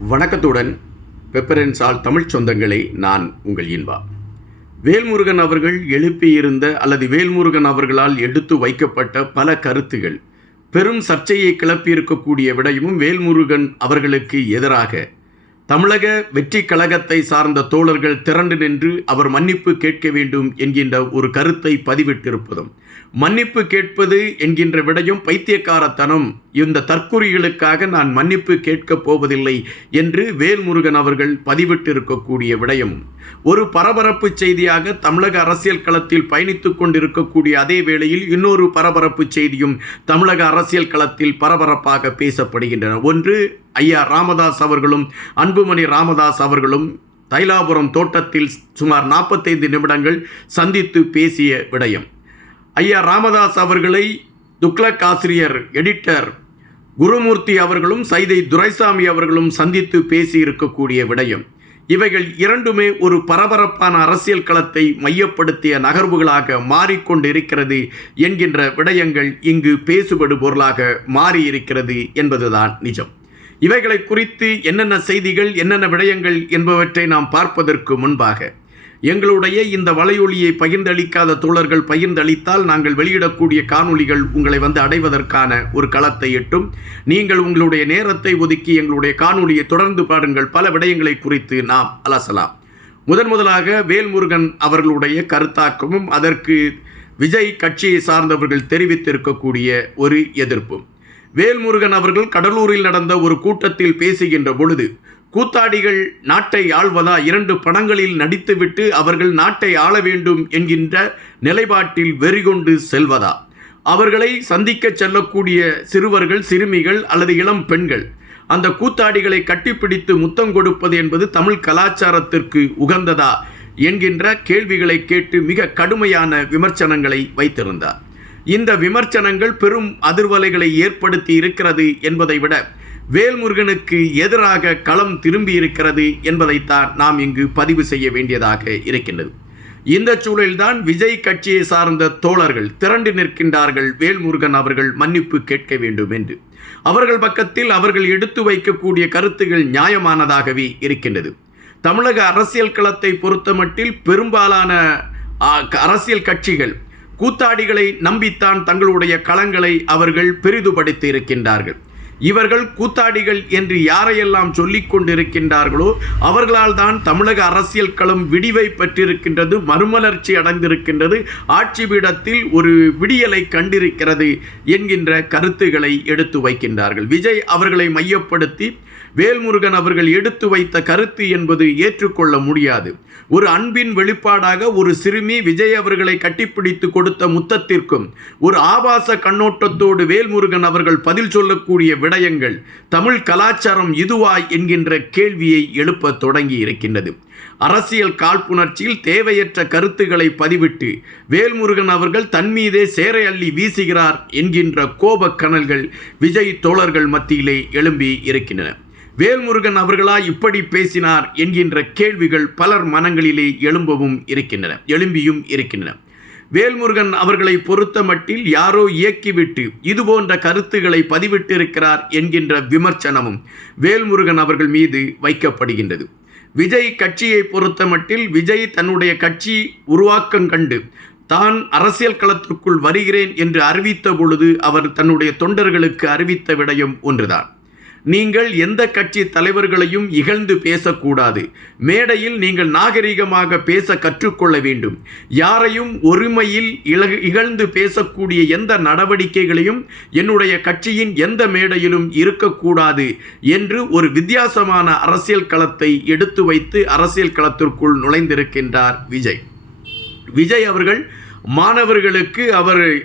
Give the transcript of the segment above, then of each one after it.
வணக்கத்துடன் பெப்பரன்ஸால் தமிழ் சொந்தங்களை நான் உங்கள் இன்பா. வேல்முருகன் அவர்கள் எழுப்பியிருந்த அல்லது வேல்முருகன் அவர்களால் எடுத்து வைக்கப்பட்ட பல கருத்துகள் பெரும் சர்ச்சையை கிளப்பியிருக்கக்கூடிய விடயமும் வேல்முருகன் அவர்களுக்கு எதிராக தமிழக வெற்றி கழகத்தை சார்ந்த தோழர்கள் திரண்டு நின்று அவர் மன்னிப்பு கேட்க வேண்டும் என்கின்ற ஒரு கருத்தை பதிவிட்டிருப்பதும் மன்னிப்பு கேட்பது என்கின்ற விடயம் பைத்தியக்காரத்தனம். இந்த தற்குறிகளுக்காக நான் மன்னிப்பு கேட்கப் போவதில்லை என்று வேல்முருகன் அவர்கள் பதிவிட்டிருக்கக்கூடிய விடயம். ஒரு பரபரப்பு செய்தியாக தமிழக அரசியல் களத்தில் பயணித்துக் கொண்டிருக்கக்கூடிய அதே வேளையில் இன்னொரு பரபரப்பு செய்தியும் தமிழக அரசியல் களத்தில் பரபரப்பாக பேசப்படுகின்றன. ஒன்று ஐயா ராமதாஸ் அவர்களும் அன்புமணி ராமதாஸ் அவர்களும் தைலாபுரம் தோட்டத்தில் சுமார் நாற்பத்தைந்து நிமிடங்கள் சந்தித்து பேசிய விடயம். ஐயா ராமதாஸ் அவர்களை துக்ளக் ஆசிரியர் எடிட்டர் குருமூர்த்தி அவர்களும் சைதை துரைசாமி அவர்களும் சந்தித்து பேசியிருக்கக்கூடிய விடயம். இவைகள் இரண்டுமே ஒரு பரபரப்பான அரசியல் களத்தை மையப்படுத்திய நகர்வுகளாக மாறிக்கொண்டிருக்கிறது என்கின்ற விடயங்கள் இங்கு பேசுபடு பொருளாக மாறியிருக்கிறது என்பதுதான் நிஜம். இவைகளை குறித்து என்னென்ன செய்திகள் என்னென்ன விடயங்கள் என்பவற்றை நாம் பார்ப்பதற்கு முன்பாக எங்களுடைய இந்த வலையொலியை பகிர்ந்தளிக்காத தோழர்கள் பகிர்ந்தளித்தால் நாங்கள் வெளியிடக்கூடிய காணொலிகள் உங்களை வந்து அடைவதற்கான ஒரு களத்தை எட்டும். நீங்கள் உங்களுடைய நேரத்தை ஒதுக்கி எங்களுடைய காணொலியை தொடர்ந்து பாருங்கள். பல விடயங்களை குறித்து நாம் அலசலாம். முதன் முதலாக வேல்முருகன் அவர்களுடைய கருத்தாக்கமும் அதற்கு விஜய் கட்சியை சார்ந்தவர்கள் தெரிவித்திருக்கக்கூடிய ஒரு எதிர்ப்பும். வேல்முருகன் அவர்கள் கடலூரில் நடந்த ஒரு கூட்டத்தில் பேசுகின்ற பொழுது கூத்தாடிகள் நாட்டை ஆள்வதா இரண்டு படங்களில் நடித்துவிட்டு அவர்கள் நாட்டை ஆள வேண்டும் என்கின்ற நிலைப்பாட்டில் வெறிகொண்டு செல்வதா? அவர்களை சந்திக்க செல்லக்கூடிய சிறுவர்கள் சிறுமிகள் அல்லது இளம் பெண்கள் அந்த கூத்தாடிகளை கட்டிப்பிடித்து முத்தம் கொடுப்பது என்பது தமிழ் கலாச்சாரத்திற்கு உகந்ததா என்கின்ற கேள்விகளை கேட்டு மிக கடுமையான விமர்சனங்களை வைத்திருந்தார். இந்த விமர்சனங்கள் பெரும் அதிர்வலைகளை ஏற்படுத்தி இருக்கிறது என்பதை விட வேல்முருகனுக்கு எதிராக களம் திரும்பி இருக்கிறது என்பதைத்தான் நாம் இங்கு பதிவு செய்ய வேண்டியதாக இருக்கின்றது. இந்த சூழலில்தான் விஜய் கட்சியை சார்ந்த தோழர்கள் திரண்டு நிற்கின்றார்கள் வேல்முருகன் அவர்கள் மன்னிப்பு கேட்க வேண்டும் என்று. அவர்கள் பக்கத்தில் அவர்கள் எடுத்து வைக்கக்கூடிய கருத்துகள் நியாயமானதாகவே இருக்கின்றது. தமிழக அரசியல் களத்தை பொறுத்தமட்டில் பெரும்பாலான அரசியல் கட்சிகள் கூத்தாடிகளை நம்பித்தான் தங்களுடைய களங்களை அவர்கள் பெரிதுபடுத்தி இருக்கின்றார்கள். இவர்கள் கூத்தாடிகள் என்று யாரையெல்லாம் சொல்லிக் கொண்டிருக்கின்றார்களோ அவர்களால் தான் தமிழக அரசியல் களம் விடிவை பெற்றிருக்கின்றது மறுமலர்ச்சி அடைந்திருக்கின்றது ஆட்சி பீடத்தில் ஒரு விடியலை கண்டிருக்கிறது என்கின்ற கருத்துக்களை எடுத்து வைக்கின்றார்கள். விஜய் அவர்களை மையப்படுத்தி வேல்முருகன் அவர்கள் எடுத்து வைத்த கருத்து என்பது ஏற்றுக்கொள்ள முடியாது. ஒரு அன்பின் வெளிப்பாடாக ஒரு சிறுமி விஜய் அவர்களை கட்டிப்பிடித்து கொடுத்த முத்தத்திற்கும் ஒரு ஆபாச கண்ணோட்டத்தோடு வேல்முருகன் அவர்கள் பதில் சொல்லக்கூடிய விடயங்கள் தமிழ் கலாச்சாரம் இதுவா என்கின்ற கேள்வியை எழுப்ப தொடங்கி இருக்கின்றது அரசியல் காழ்ப்புணர்ச்சியில் தேவையற்ற கருத்துக்களை பதிவிட்டு வேல்முருகன் அவர்கள் தன் மீதே சேரை அள்ளி வீசுகிறார் என்கின்ற கோபக் கனல்கள் விஜய் தோழர்கள் மத்தியிலே எழும்பி இருக்கின்றன. வேல்முருகன் அவர்களா இப்படி பேசினார் என்கின்ற கேள்விகள் பலர் மனங்களிலே எழும்பவும் இருக்கின்றன எழும்பியும் இருக்கின்றன. வேல்முருகன் அவர்களை பொறுத்த மட்டில் யாரோ இயக்கிவிட்டு இது போன்ற கருத்துக்களை பதிவிட்டிருக்கிறார் என்கின்ற விமர்சனமும் வேல்முருகன் அவர்கள் மீது வைக்கப்படுகின்றது. விஜய் கட்சியை பொறுத்த மட்டில் விஜய் தன்னுடைய கட்சி உருவாக்கம் கண்டு தான் அரசியல் களத்திற்குள் வருகிறேன் என்று அறிவித்த பொழுது அவர் தன்னுடைய தொண்டர்களுக்கு அறிவித்த விடயம் ஒன்றுதான். நீங்கள் எந்த கட்சி தலைவர்களையும் இகழ்ந்து பேசக்கூடாது. மேடையில் நீங்கள் நாகரிகமாக பேச கற்றுக்கொள்ள வேண்டும். யாரையும் ஒருமையில் இழகு இகழ்ந்து பேசக்கூடிய எந்த நடவடிக்கைகளையும் என்னுடைய கட்சியின் எந்த மேடையிலும் இருக்கக்கூடாது என்று ஒரு வித்தியாசமான அரசியல் களத்தை எடுத்து வைத்து அரசியல் களத்திற்குள் நுழைந்திருக்கின்றார் விஜய். விஜய் அவர்கள் மாணவர்களுக்கு அவர்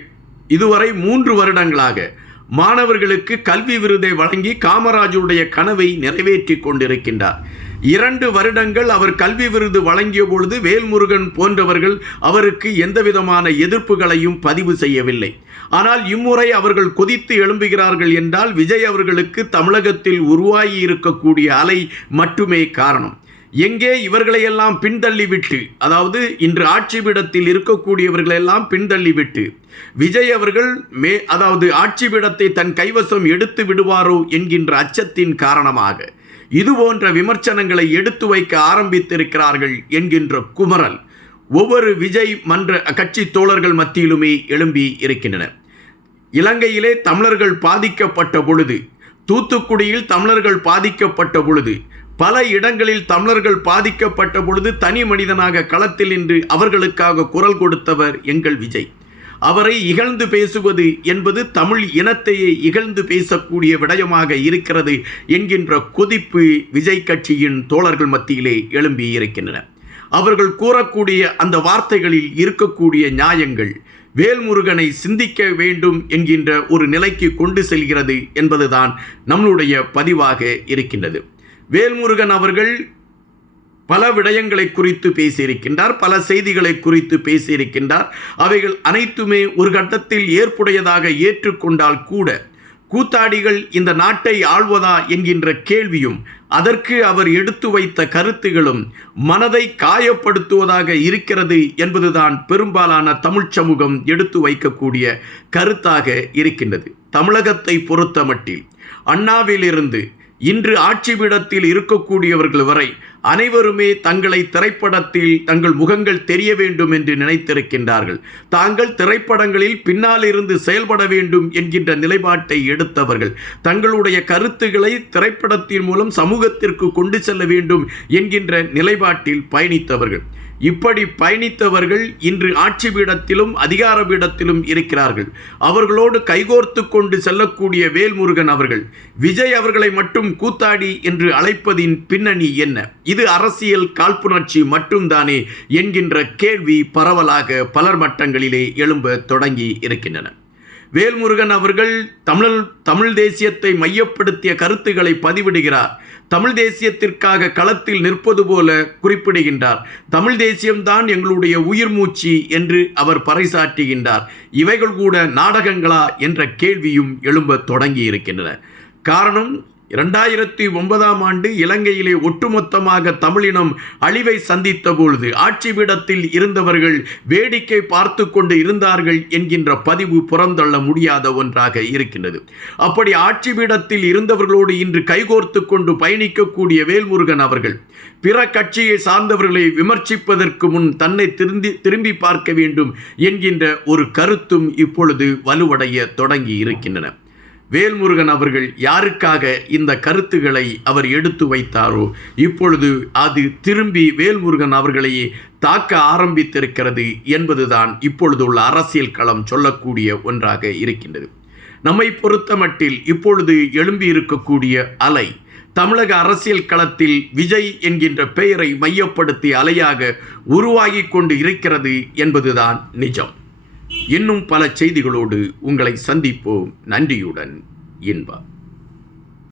இதுவரை மூன்று வருடங்களாக மாணவர்களுக்கு கல்வி விருதை வழங்கி காமராஜருடைய கனவை நிறைவேற்றி கொண்டிருக்கின்றார். இரண்டு வருடங்கள் அவர் கல்வி விருது வழங்கிய பொழுது வேல்முருகன் போன்றவர்கள் அவருக்கு எந்தவிதமான எதிர்ப்புகளையும் பதிவு செய்யவில்லை. ஆனால் இம்முறை அவர்கள் கொதித்து எழும்புகிறார்கள் என்றால் விஜய் அவர்களுக்கு தமிழகத்தில் உருவாகி இருக்கக்கூடிய அலை மட்டுமே காரணம். எங்கே இவர்களையெல்லாம் பின்தள்ளிவிட்டு அதாவது இன்று ஆட்சிபீடத்தில் இருக்கக்கூடியவர்களெல்லாம் பின்தள்ளிவிட்டு விஜய் அவர்கள் மே அதாவது ஆட்சிபீடத்தை தன் கைவசம் எடுத்து விடுவாரோ என்கின்ற அச்சத்தின் காரணமாக இது போன்ற விமர்சனங்களை எடுத்து வைக்க ஆரம்பித்திருக்கிறார்கள் என்கின்ற குமரல் ஒவ்வொரு விஜய் மன்ற கட்சி தோழர்கள் மத்தியிலுமே எழும்பி இருக்கின்றன இலங்கையிலே தமிழர்கள் பாதிக்கப்பட்ட பொழுது தூத்துக்குடியில் தமிழர்கள் பாதிக்கப்பட்ட பொழுது பல இடங்களில் தமிழர்கள் பாதிக்கப்பட்ட பொழுது தனி மனிதனாக களத்தில் நின்று அவர்களுக்காக குரல் கொடுத்தவர் எங்கள் விஜய். அவரை இகழ்ந்து பேசுவது என்பது தமிழ் இனத்தையே இகழ்ந்து பேசக்கூடிய விடயமாக இருக்கிறது என்கின்ற கொதிப்பு விஜய் கட்சியின் தோழர்கள் மத்தியிலே எழும்பி இருக்கின்றன அவர்கள் கூறக்கூடிய அந்த வார்த்தைகளில் இருக்கக்கூடிய நியாயங்கள் வேல்முருகனை சிந்திக்க வேண்டும் என்கின்ற ஒரு நிலைக்கு கொண்டு செல்கிறது என்பதுதான் நம்மளுடைய பதிவாக இருக்கின்றது. வேல்முருகன் அவர்கள் பல விடயங்களை குறித்து பேசியிருக்கின்றார் பல செய்திகளை குறித்து பேசியிருக்கின்றார். அவைகள் அனைத்துமே ஒரு கட்டத்தில் ஏற்புடையதாக ஏற்றுக்கொண்டால் கூட கூத்தாடிகள் இந்த நாட்டை ஆள்வதா என்கின்ற கேள்வியும் அதற்கு அவர் எடுத்து வைத்த கருத்துகளும் மனதை காயப்படுத்துவதாக இருக்கிறது என்பதுதான் பெரும்பாலான தமிழ்ச் சமூகம் எடுத்து வைக்கக்கூடிய கருத்தாக இருக்கின்றது. தமிழகத்தை பொறுத்தமட்டில் அண்ணாவிலிருந்து இன்று ஆட்சிபீடத்தில் இருக்கக்கூடியவர்கள் வரை அனைவருமே தங்களை திரைப்படத்தில் தங்கள் முகங்கள் தெரிய வேண்டும் என்று நினைத்திருக்கின்றார்கள். தாங்கள் திரைப்படங்களில் பின்னால் இருந்து செயல்பட வேண்டும் என்கின்ற நிலைப்பாட்டை எடுத்தவர்கள். தங்களுடைய கருத்துக்களை திரைப்படத்தின் மூலம் சமூகத்திற்கு கொண்டு செல்ல வேண்டும் என்கின்ற நிலைப்பாட்டில் பயணித்தவர்கள். இப்படி பயணித்தவர்கள் இன்று ஆட்சி பீடத்திலும் அதிகார பீடத்திலும் இருக்கிறார்கள். அவர்களோடு கைகோர்த்து கொண்டு செல்லக்கூடிய வேல்முருகன் அவர்கள் விஜய் அவர்களை மட்டும் கூத்தாடி என்று அழைப்பதின் பின்னணி என்ன? இது அரசியல் காழ்ப்புணர்ச்சி மட்டும்தானே என்கின்ற கேள்வி பரவலாக பலர் மட்டங்களிலே எழும்ப தொடங்கி இருக்கின்றன. வேல்முருகன் அவர்கள் தமிழ் தமிழ் தேசியத்தை மையப்படுத்திய கருத்துக்களை பதிவிடுகிறார். தமிழ் தேசியத்திற்காக களத்தில் நிற்பது போல குறிப்பிடுகின்றார். தமிழ் தேசியம்தான் எங்களுடைய உயிர் மூச்சு என்று அவர் பறைசாற்றுகின்றார். இவைகள் கூட நாடகங்களா என்ற கேள்வியும் எழும்ப தொடங்கி இருக்கின்றன காரணம் இரண்டாயிரத்தி ஒன்பதாம் ஆண்டு இலங்கையிலே ஒட்டுமொத்தமாக தமிழினம் அழிவை சந்தித்த பொழுது ஆட்சி பீடத்தில் இருந்தவர்கள் வேடிக்கை பார்த்து கொண்டு இருந்தார்கள் என்கின்ற பதிவு புறந்தள்ள முடியாத ஒன்றாக இருக்கின்றது. அப்படி ஆட்சி பீடத்தில் இருந்தவர்களோடு இன்று கைகோர்த்து கொண்டு பயணிக்கக்கூடிய வேல்முருகன் அவர்கள் பிற கட்சியை சார்ந்தவர்களை விமர்சிப்பதற்கு முன் தன்னை திரும்பி திரும்பி பார்க்க வேண்டும் என்கின்ற ஒரு கருத்தும் இப்பொழுது வலுவடைய தொடங்கி இருக்கின்றன. வேல்முருகன் அவர்கள் யாருக்காக இந்த கருத்துக்களை அவர் எடுத்து வைத்தாரோ இப்பொழுது அது திரும்பி வேல்முருகன் அவர்களையே தாக்க ஆரம்பித்திருக்கிறது என்பதுதான் இப்பொழுது உள்ள அரசியல் களம் சொல்லக்கூடிய ஒன்றாக இருக்கின்றது. நம்மை பொறுத்தமட்டில் இப்பொழுது எழும்பி இருக்கக்கூடிய அலை தமிழக அரசியல் களத்தில் விஜய் என்கின்ற பெயரை மையப்படுத்தி அலையாக உருவாகி கொண்டு இருக்கிறது என்பதுதான் நிஜம். இன்னும் பல செய்திகளோடு உங்களை சந்திப்போம். நன்றியுடன் இன்பா